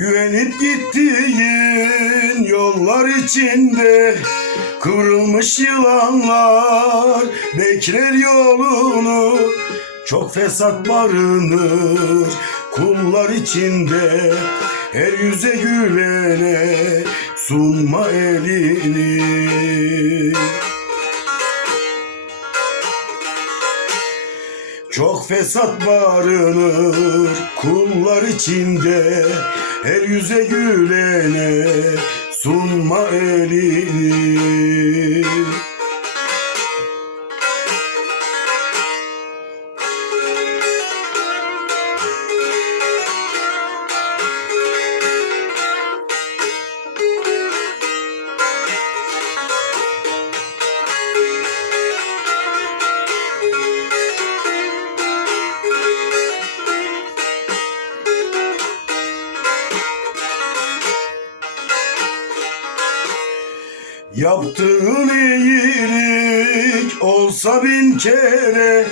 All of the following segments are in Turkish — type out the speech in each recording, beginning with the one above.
Eğlenip gittiğin yollar içinde Kıvrılmış yılanlar bekler yolunu. Çok fesat barınır kullar içinde Her yüze gülene sunma elini. Çok fesat barınır kullar içinde Her yüze gülene sunma elini Yaptığın iyilik olsa bin kere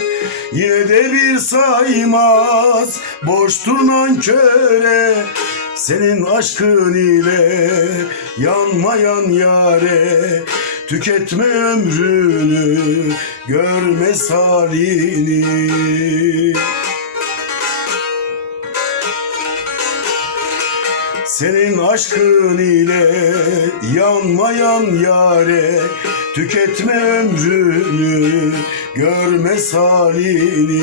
Yine de bir saymaz boştur nanköre. Senin aşkın ile yanmayan yare Tüketme ömrünü görme halini Senin aşkın ile yanmayan yare Tüketme ömrünü görme halini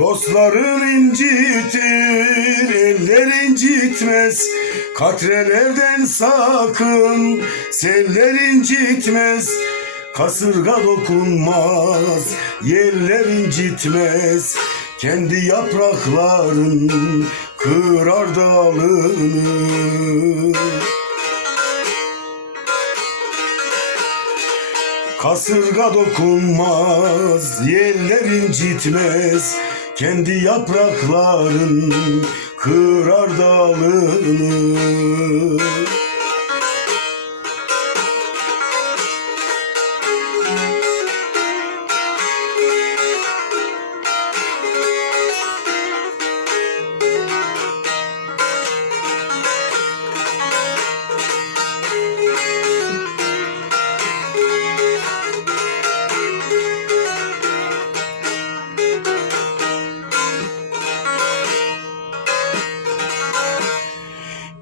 Dostların incitir, eller incitmez. Katrelerden sakın, seller incitmez. Kasırga dokunmaz, yerler incitmez. Kendi yaprakların kırar dalını. Kasırga dokunmaz, yerler incitmez Kendi yaprakların kırar dalını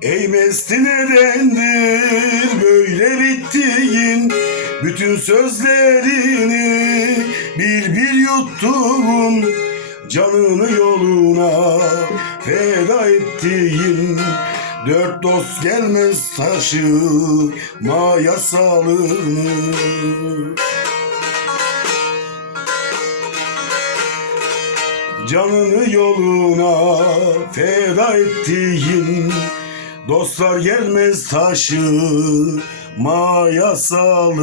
Ey mesti nedendir böyle bittiğin Bütün sözlerini bir bir yuttuğun Canını yoluna feda ettiğin. Dört dost gelmez taşıma yasalını Canını yoluna feda ettiğin Dostlar gelmez taşı mayasalını